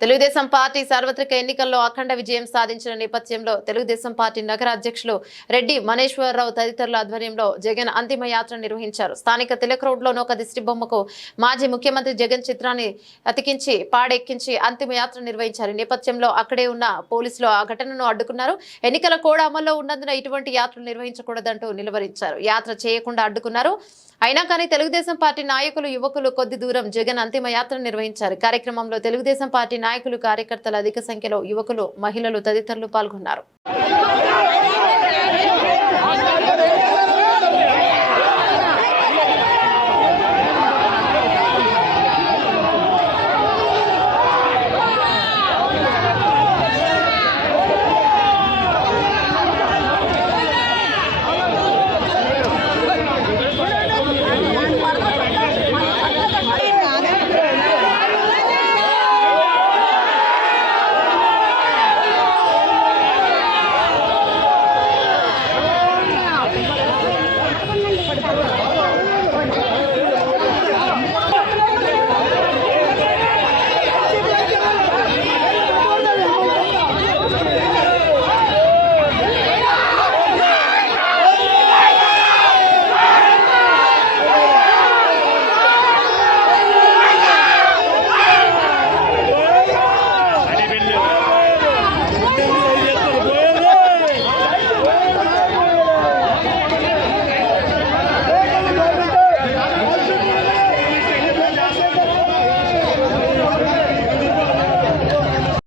Telugu Desam party సార్వత్రిక ఎన్నికల్లో అఖండ విజయం సాధించిన నేపథ్యంలో తెలుగుదేశం పార్టీ నగర అధ్యక్షులు రెడ్డి మనేశ్వరరావు తదితరుల ఆధ్వర్యంలో జగన్ అంతిమ యాత్ర నిర్వహించారు. స్థానిక తిలక్ రోడ్లోని ఒక దిష్టి బొమ్మకు మాజీ ముఖ్యమంత్రి జగన్ చిత్రాన్ని అతికించి పాడెక్కించి అంతిమ యాత్ర నిర్వహించారు. ఈ నేపథ్యంలో అక్కడే ఉన్న పోలీసులు ఆ ఘటనను అడ్డుకున్నారు. ఎన్నికల కోడ్ అమల్లో ఉన్నందున ఇటువంటి యాత్రలు నిర్వహించకూడదంటూ నిలువరించారు. యాత్ర చేయకుండా అడ్డుకున్నారు. అయినా కానీ తెలుగుదేశం పార్టీ నాయకులు యువకులు కొద్ది దూరం జగన్ అంతిమ యాత్ర నిర్వహించారు. కార్యక్రమంలో తెలుగుదేశం పార్టీ నాయకులు కార్యకర్తలు అధిక సంఖ్యలో యువకులు మహిళలు తదితరులు పాల్గొన్నారు.